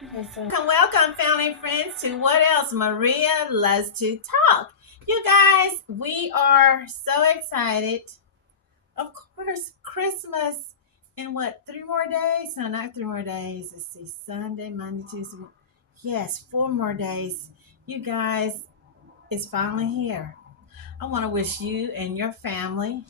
Okay, so welcome, family and friends, to What Else Maria Loves to Talk. You guys, we are so excited. Of course, Christmas in what, 3 more days? No, not 3 more days. Let's see, Sunday, Monday, Tuesday. Yes, 4 more days. You guys, it's finally here. I want to wish you and your family,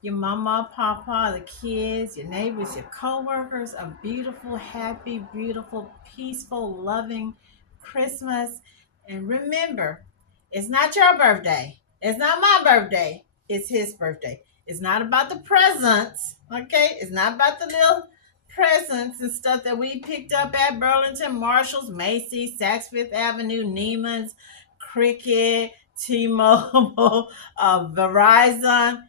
your mama, papa, the kids, your neighbors, your co-workers a beautiful, happy, beautiful, peaceful, loving Christmas. And remember, it's not your birthday. It's not my birthday. It's his birthday. It's not about the presents, okay? It's not about the little presents and stuff that we picked up at Burlington, Marshalls, Macy's, Saks Fifth Avenue, Neiman's, Cricket, T-Mobile, Verizon.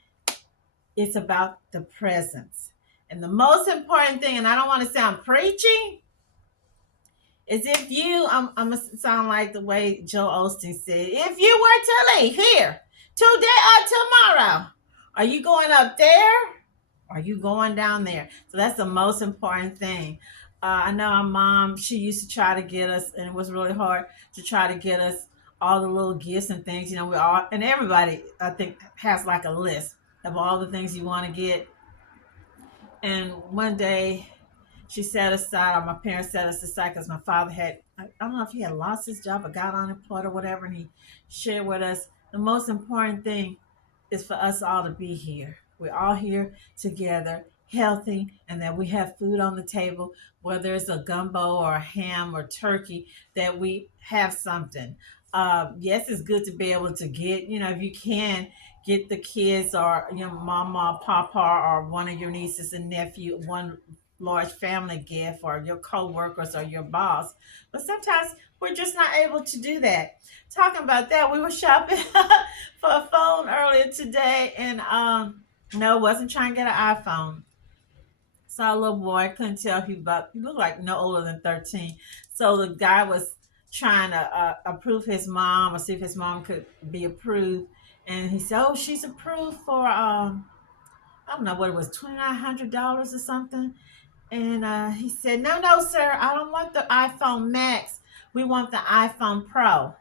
It's about the presence. And the most important thing, and I don't want to sound preachy, is if you, I'm going to sound like the way Joe Osteen said, if you were to leave here today or tomorrow, are you going up there? Or are you going down there? So that's the most important thing. I know our mom, she used to try to get us, and it was really hard to try to get us all the little gifts and things. You know, we all, and everybody, I think, has like a list of all the things you want to get. And one day she set aside, or my parents set us aside, because my father had, I don't know if he had lost his job or got unemployed or whatever, and he shared with us the most important thing is for us all to be here. We're all here together, healthy, and that we have food on the table, whether it's a gumbo or a ham or turkey, that we have something. Yes, it's good to be able to get, if you can, get the kids or mama, papa, or one of your nieces and nephew one large family gift, or your co-workers or your boss. But sometimes we're just not able to do that. Talking about that, we were shopping for a phone earlier today, and no, wasn't trying to get an iPhone. Saw a little boy, couldn't tell he looked like no older than 13. So the guy was trying to approve his mom, or see if his mom could be approved. And he said, "Oh, she's approved for I don't know what it was, $2,900 or something." And he said, "No, no, sir, I don't want the iPhone Max. We want the iPhone Pro."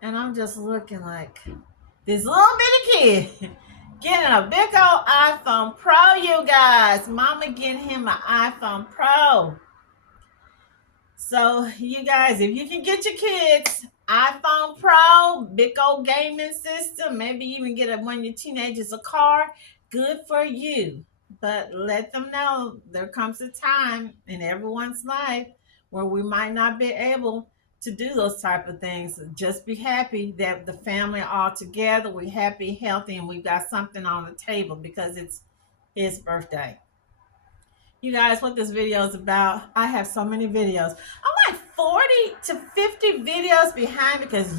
And I'm just looking like this little bitty kid getting a big old iPhone Pro, you guys. Mama getting him an iPhone Pro. So, you guys, if you can get your kids iPhone Pro, big old gaming system, maybe even get one of your teenagers a car, good for you. But let them know there comes a time in everyone's life where we might not be able to do those type of things. Just be happy that the family are all together, we're happy, healthy, and we've got something on the table because it's his birthday. You guys, what this video is about, I have so many videos. I'm like 40 to 50 videos behind, because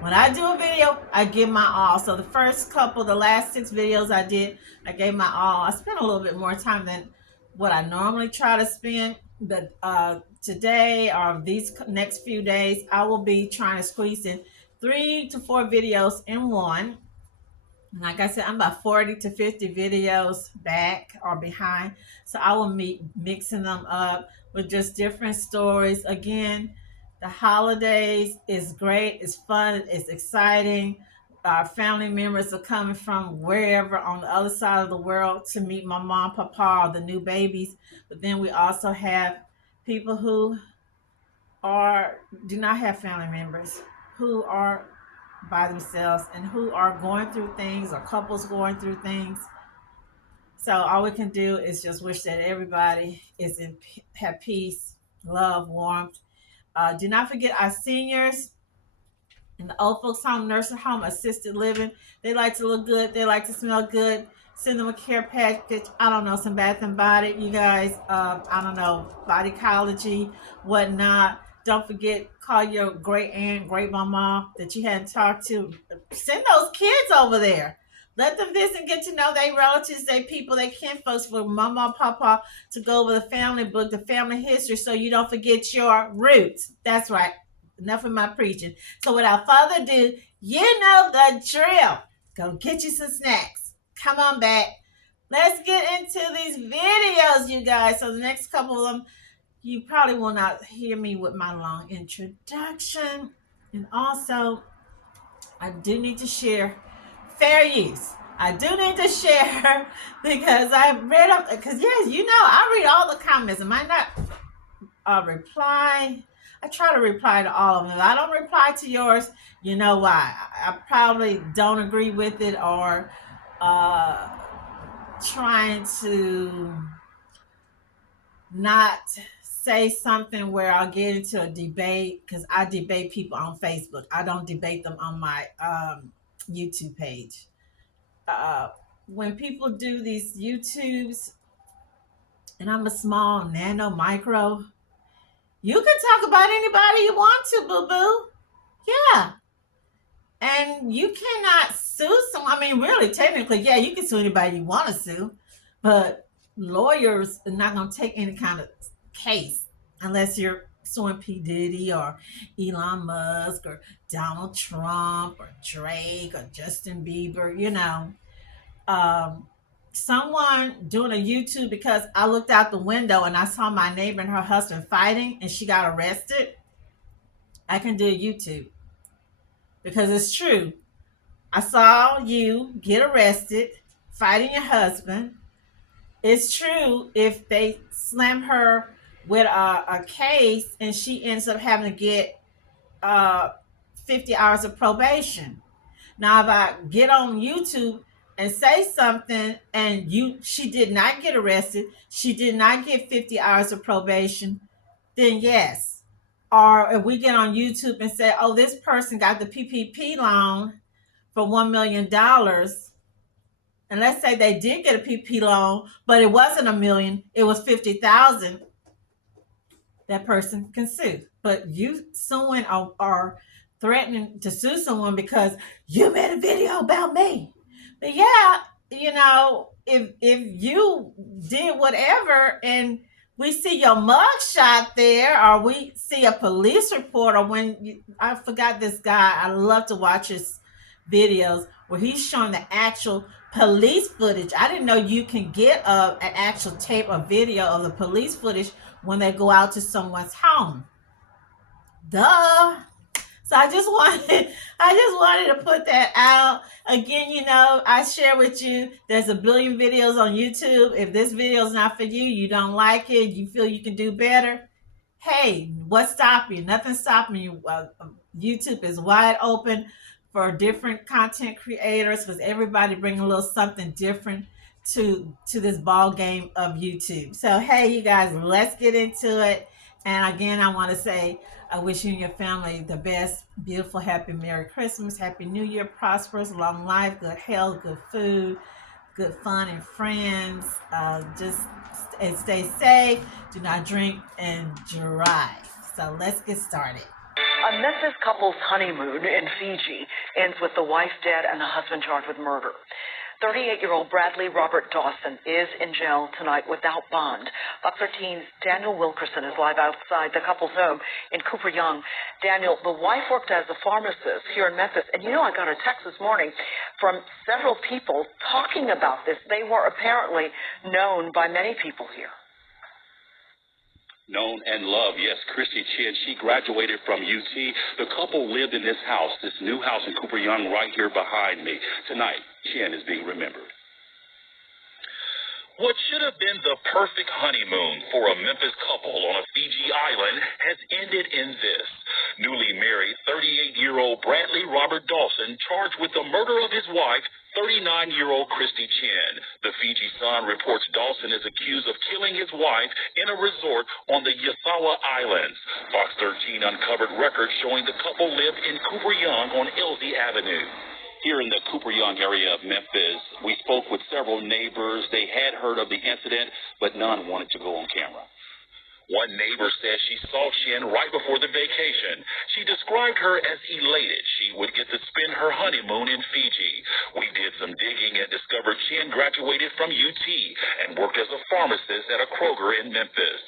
when I do a video, I give my all. So the last 6 videos I did, I gave my all. I spent a little bit more time than what I normally try to spend. But today, or these next few days, I will be trying to squeeze in 3 to 4 videos in one. Like I said, I'm about 40 to 50 videos back or behind. So I will be mixing them up with just different stories. Again, the holidays is great, it's fun, it's exciting. Our family members are coming from wherever on the other side of the world to meet my mom, papa, the new babies. But then we also have people who do not have family members, who are by themselves, and who are going through things, or couples going through things. So all we can do is just wish that everybody is have peace, love, warmth. Do not forget our seniors in the old folks home, nursing home, assisted living. They like to look good, they like to smell good. Send them a care package. I don't know, some Bath and Body, you guys. I don't know, Bodycology, whatnot. Don't forget, call your great aunt, great mama that you hadn't talked to. Send those kids over there. Let them visit and get to know their relatives, their people, their kin folks, for mama, papa to go over the family book, the family history, so you don't forget your roots. That's right. Enough of my preaching. So without further ado, you know the drill. Go get you some snacks. Come on back. Let's get into these videos, you guys. So the next couple of them, You probably will not hear me with my long introduction. And also, I do need to share fair use. I do need to share because I read up, because yes, you know, I read all the comments. I might not reply. I try to reply to all of them. If I don't reply to yours, you know why. I probably don't agree with it, or uh, trying to not say something where I'll get into a debate, because I debate people on Facebook. I don't debate them on my YouTube page. Uh, when people do these YouTubes, and I'm a small nano micro, you can talk about anybody you want to, boo boo. Yeah. And you cannot sue someone. I mean, really, technically, yeah, you can sue anybody you want to sue, but lawyers are not going to take any kind of case unless you're suing P. Diddy or Elon Musk or Donald Trump or Drake or Justin Bieber, you know. Um, Someone doing a YouTube because I looked out the window and I saw my neighbor and her husband fighting and she got arrested. I can do a YouTube because it's true. I saw you get arrested fighting your husband. It's true if they slam her with a case and she ends up having to get uh, 50 hours of probation. Now, if I get on YouTube and say something and she did not get arrested, she did not get 50 hours of probation, then yes. Or if we get on YouTube and say, oh, this person got the PPP loan for $1 million, and let's say they did get a PPP loan, but it wasn't a million, it was 50,000, that person can sue. But you suing or threatening to sue someone because you made a video about me. But yeah, you know, if you did whatever and we see your mugshot there, or we see a police report, or I forgot this guy, I love to watch his videos where he's showing the actual police footage. I didn't know you can get an actual tape or video of the police footage when they go out to someone's home. Duh. So I just wanted to put that out. Again, you know, I share with you, there's a billion videos on YouTube. If this video is not for you, you don't like it, you feel you can do better, hey, what's stopping you? Nothing's stopping you. YouTube is wide open for different content creators because everybody bring a little something different to this ball game of YouTube. So hey, you guys, let's get into it. And again, I want to say I wish you and your family the best, beautiful, happy Merry Christmas, Happy New Year, prosperous, long life, good health, good food, good fun and friends. And stay safe. Do not drink and drive. So let's get started. A Memphis couple's honeymoon in Fiji ends with the wife dead and the husband charged with murder. 38-year-old Bradley Robert Dawson is in jail tonight without bond. Fox 13's Daniel Wilkerson is live outside the couple's home in Cooper Young. Daniel, the wife worked as a pharmacist here in Memphis, and you know I got a text this morning from several people talking about this. They were apparently known by many people here. Known and loved, yes, Christie Chen. She graduated from UT. The couple lived in this house, this new house in Cooper Young right here behind me. Tonight, Chen is being remembered. What should have been the perfect honeymoon for a Memphis couple on a Fiji island has ended in this. Newly married, 38-year-old Bradley Robert Dawson charged with the murder of his wife, 39-year-old Christie Chen. The Fiji Sun reports Dawson is accused of killing his wife in a resort on the Yasawa Islands. Fox 13 uncovered records showing the couple lived in Cooper Young on Elsie Avenue. Here in the Cooper Young area of Memphis, we spoke with several neighbors. They had heard of the incident, but none wanted to go on camera. One neighbor says she saw Chen right before the vacation. She described her as elated she would get to spend her honeymoon in Fiji. We did some digging and discovered Chen graduated from UT and worked as a pharmacist at a Kroger in Memphis.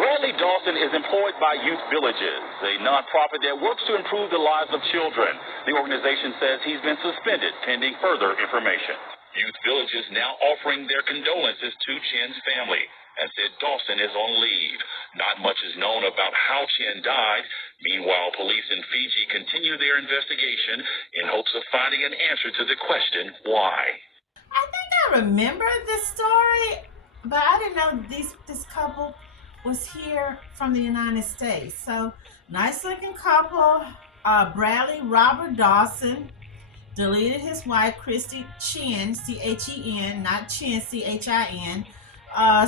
Bradley Dawson is employed by Youth Villages, a nonprofit that works to improve the lives of children. The organization says he's been suspended pending further information. Youth Village is now offering their condolences to Chen's family and said Dawson is on leave. Not much is known about how Chen died. Meanwhile, police in Fiji continue their investigation in hopes of finding an answer to the question, why? I think I remember this story, but I didn't know this couple was here from the United States. So nice looking couple. Bradley Robert Dawson deleted his wife Christie Chen, Chen, not Chen, Chin.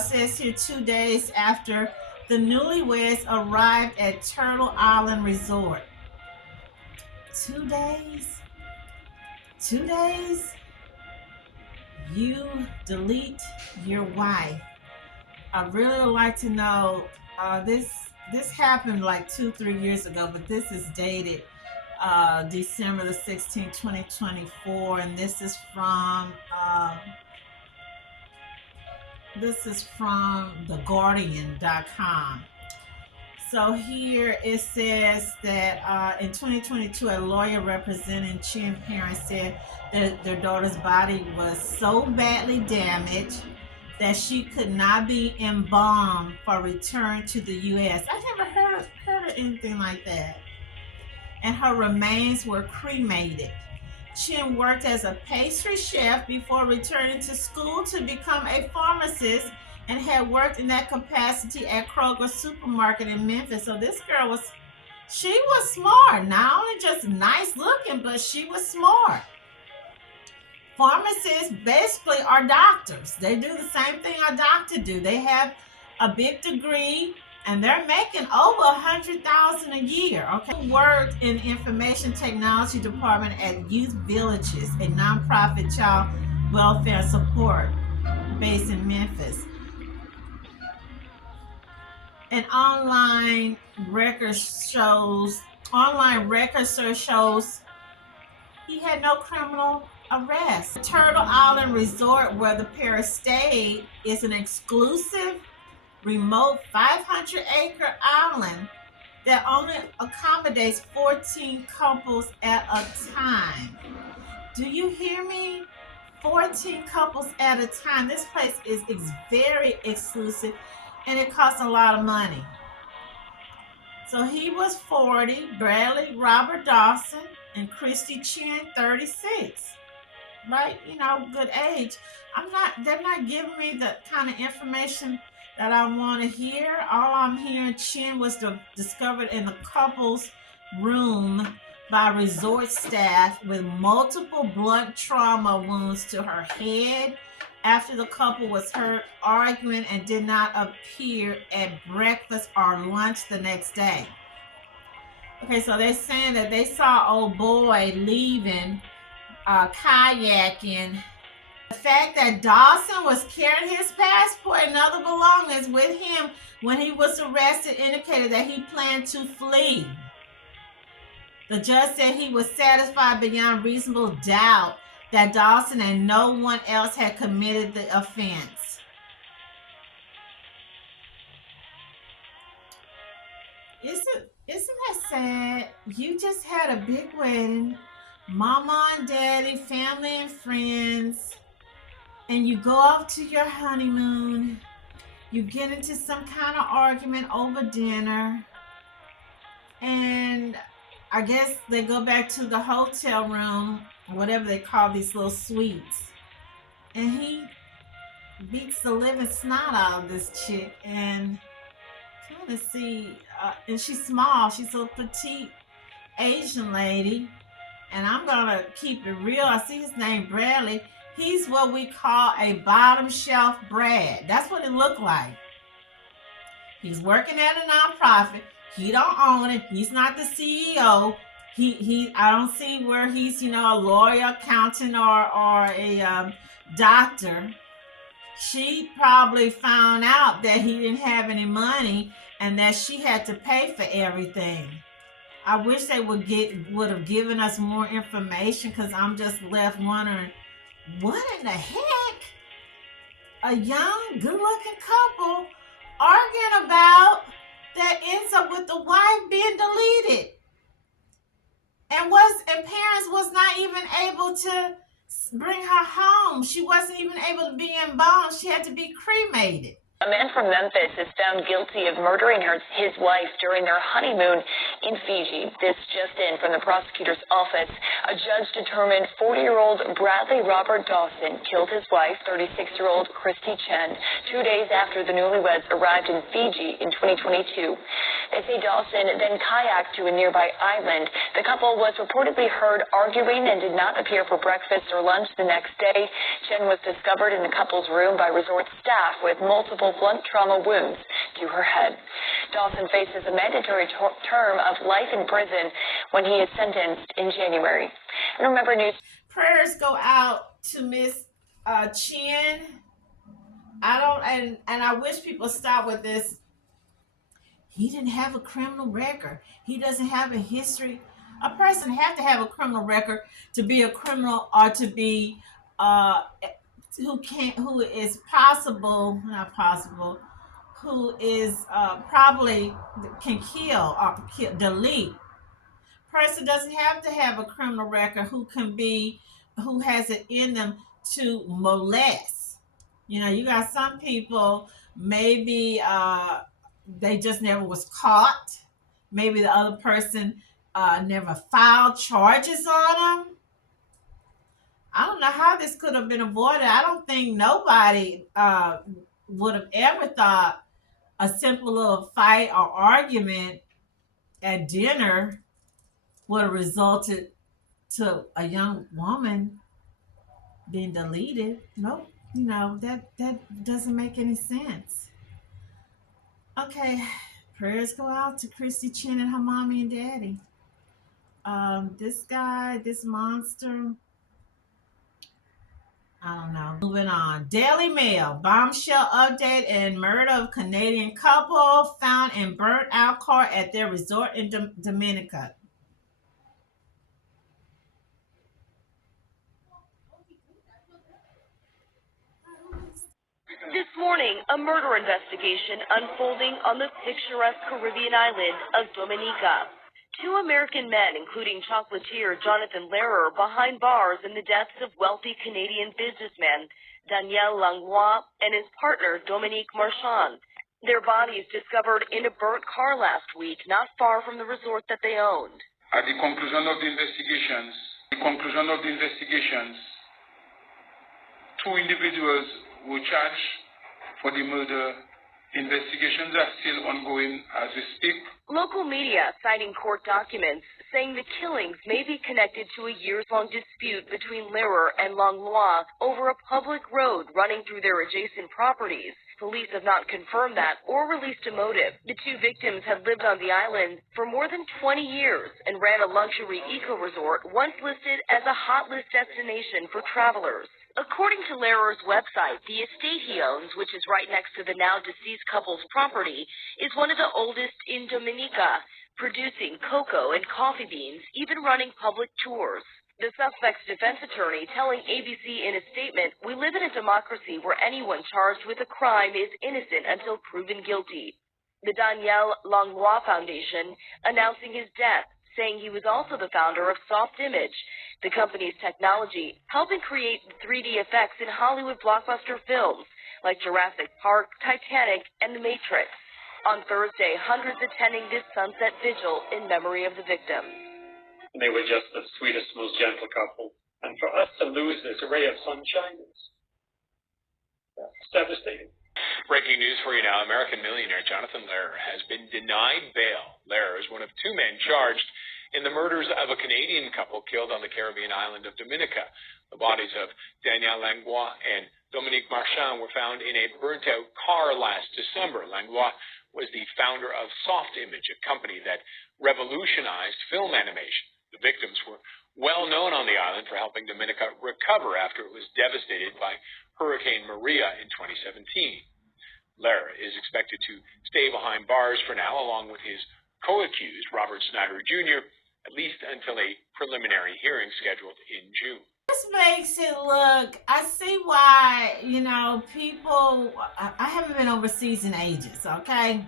Says here 2 days after the newlyweds arrived at Turtle Island Resort. 2 days? 2 days? You delete your wife. I really would like to know. This happened like 2-3 years ago, but this is dated December the 16th, 2024, and this is from theguardian.com. So here it says that in 2022, a lawyer representing Chen parents said that their daughter's body was so badly damaged that she could not be embalmed for return to the U.S. I never heard of anything like that. And her remains were cremated. Chen worked as a pastry chef before returning to school to become a pharmacist and had worked in that capacity at Kroger supermarket in Memphis. So this girl she was smart. Not only just nice looking, but she was smart. Pharmacists basically are doctors. They do the same thing a doctor do. They have a big degree and they're making over $100,000 a year. Okay, worked in information technology department at Youth Villages, a nonprofit child welfare support based in Memphis. An online record search shows he had no criminal arrest. Turtle Island Resort, where the pair stayed, is an exclusive, remote 500-acre island that only accommodates 14 couples at a time. Do you hear me? 14 couples at a time. This place is very exclusive and it costs a lot of money. So he was 40, Bradley Robert Dawson, and Christie Chen, 36. Right? You know, good age. They're not giving me the kind of information that I want to hear. All I'm hearing, Chen was discovered in the couple's room by resort staff with multiple blunt trauma wounds to her head after the couple was heard arguing and did not appear at breakfast or lunch the next day. Okay, so they're saying that they saw old boy leaving, kayaking. The fact that Dawson was carrying his passport and other belongings with him when he was arrested indicated that he planned to flee. The judge said he was satisfied beyond reasonable doubt that Dawson and no one else had committed the offense. Isn't that sad? You just had a big wedding, mama and daddy, family and friends, and you go off to your honeymoon. You get into some kind of argument over dinner, and I guess they go back to the hotel room, whatever they call these little suites, and he beats the living snot out of this chick. And trying to see, and she's small. She's a petite Asian lady, and I'm gonna keep it real. I see his name Bradley. He's what we call a bottom shelf Brad. That's what it looked like. He's working at a nonprofit. He don't own it. He's not the CEO. I don't see where he's, a lawyer, accountant, or a doctor. She probably found out that he didn't have any money and that she had to pay for everything. I wish they would have given us more information, because I'm just left wondering, what in the heck? A young, good-looking couple arguing about that ends up with the wife being deleted. And parents was not even able to bring her home. She wasn't even able to be embalmed. She had to be cremated. A man from Memphis is found guilty of murdering his wife during their honeymoon in Fiji. This just in from the prosecutor's office. A judge determined 40-year-old Bradley Robert Dawson killed his wife, 36-year-old Christie Chen, 2 days after the newlyweds arrived in Fiji in 2022. They say Dawson then kayaked to a nearby island. The couple was reportedly heard arguing and did not appear for breakfast or lunch the next day. Chen was discovered in the couple's room by resort staff with multiple blunt trauma wounds to her head. Dawson faces a mandatory term of life in prison when he is sentenced in January. And remember, news. Prayers go out to Miss Chen. And I wish people stop with this. He didn't have a criminal record. He doesn't have a history. A person have to have a criminal record to be a criminal or to be who is probably can kill or delete. Person doesn't have to have a criminal record who has it in them to molest. You got some people, maybe they just never was caught. Maybe the other person never filed charges on them. I don't know how this could have been avoided. I don't think nobody would have ever thought a simple little fight or argument at dinner would have resulted to a young woman being deleted. Nope. That doesn't make any sense. Okay, prayers go out to Christie Chen and her mommy and daddy. This monster, I don't know. Moving on. Daily Mail, bombshell update and murder of Canadian couple found in burnt out car at their resort in Dominica. This morning, a murder investigation unfolding on the picturesque Caribbean island of Dominica. 2 American men, including chocolatier Jonathan Lehrer, behind bars in the deaths of wealthy Canadian businessman Daniel Langlois and his partner Dominique Marchand. Their bodies discovered in a burnt car last week, not far from the resort that they owned. At the conclusion of the investigations, 2 individuals were charged for the murder. Investigations are still ongoing as we speak. Local media citing court documents saying the killings may be connected to a years-long dispute between Lehrer and Langlois over a public road running through their adjacent properties. Police have not confirmed that or released a motive. The 2 victims had lived on the island for more than 20 years and ran a luxury eco-resort once listed as a hot list destination for travelers. According to Lehrer's website, the estate he owns, which is right next to the now-deceased couple's property, is one of the oldest in Dominica, producing cocoa and coffee beans, even running public tours. The suspect's defense attorney telling ABC in a statement, "We live in a democracy where anyone charged with a crime is innocent until proven guilty." The Daniel Langlois Foundation announcing his death, saying he was also the founder of Soft Image, the company's technology helping create 3D effects in Hollywood blockbuster films like Jurassic Park, Titanic, and The Matrix. On Thursday, hundreds attending this sunset vigil in memory of the victims. They were just the sweetest, most gentle couple. And for us to lose this ray of sunshine is devastating. Breaking news for you now. American millionaire Jonathan Lehrer has been denied bail. Lehrer is one of 2 men charged in the murders of a Canadian couple killed on the Caribbean island of Dominica. The bodies of Daniel Langlois and Dominique Marchand were found in a burnt-out car last December. Langlois was the founder of Soft Image, a company that revolutionized film animation. The victims were well known on the island for helping Dominica recover after it was devastated by Hurricane Maria in 2017. Lehrer is expected to stay behind bars for now, along with his co-accused, Robert Snyder Jr., at least until a preliminary hearing scheduled in June. This makes it look, I see why, people, I haven't been overseas in ages, okay?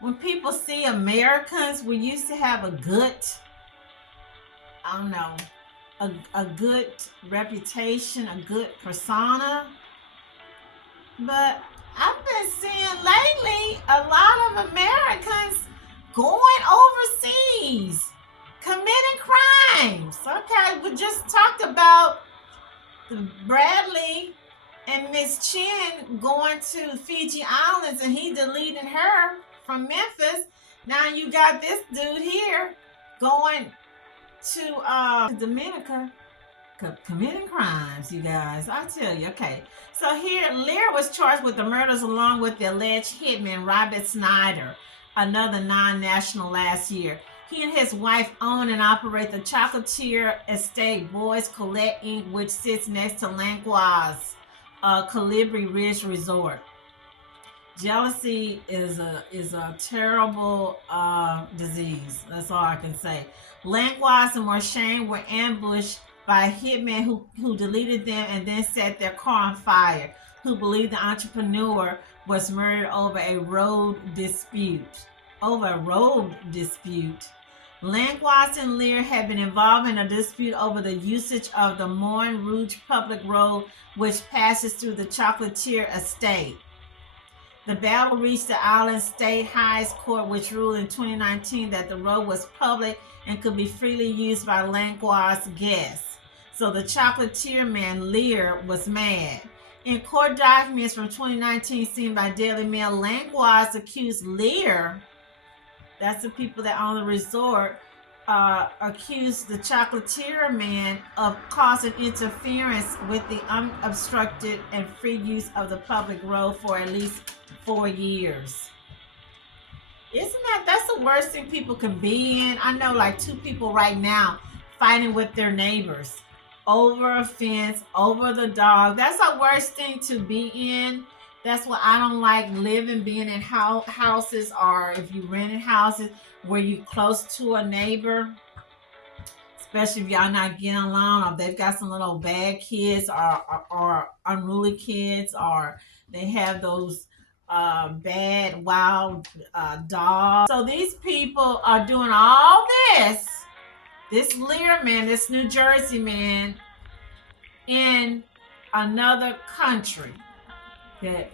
When people see Americans, we used to have a good, I don't know, a good reputation, a good persona. But I've been seeing lately a lot of Americans going overseas, committing crimes. Okay, we just talked about the Bradley and Miss Chen going to Fiji Islands and he deleting her from Memphis. Now you got this dude here going to Dominica, committing crimes, you guys. I tell you, okay. So here, Lehrer was charged with the murders along with the alleged hitman Robert Snyder, another non-national, last year. He and his wife own and operate the chocolatier estate Boys Colette Inc., which sits next to Langlois Calibri Ridge Resort. Jealousy is a terrible disease. That's all I can say. Langlois and Marchand were ambushed by a hitman who deleted them and then set their car on fire, who believed the entrepreneur was murdered over a road dispute. Langlois and Lehrer had been involved in a dispute over the usage of the Morne Rouge public road, which passes through the chocolatier estate. The battle reached the island state highest court, which ruled in 2019 that the road was public and could be freely used by Langlois guests. So the chocolatier man, Lehrer, was mad. In court documents from 2019 seen by Daily Mail, Langlois accused Lehrer, that's the people that own the resort, accused the chocolatier man of causing interference with the unobstructed and free use of the public road for at least 4 years. Isn't that's the worst thing people can be in? I know like 2 people right now fighting with their neighbors over a fence, over the dog. That's the worst thing to be in. That's why I don't like being in houses, or if you rented houses where you close to a neighbor, especially if y'all not getting along, or they've got some little bad kids or unruly kids, or they have those bad wild dogs. So these people are doing all this Lehrer man, this New Jersey man, in another country that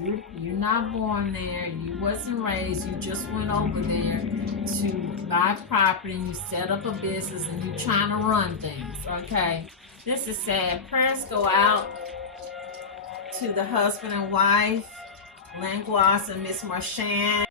you're not born there, you wasn't raised, you just went over there to buy property and you set up a business and you trying to run things. Okay, this is sad. Prayers go out to the husband and wife, Langlois and Miss Marchand.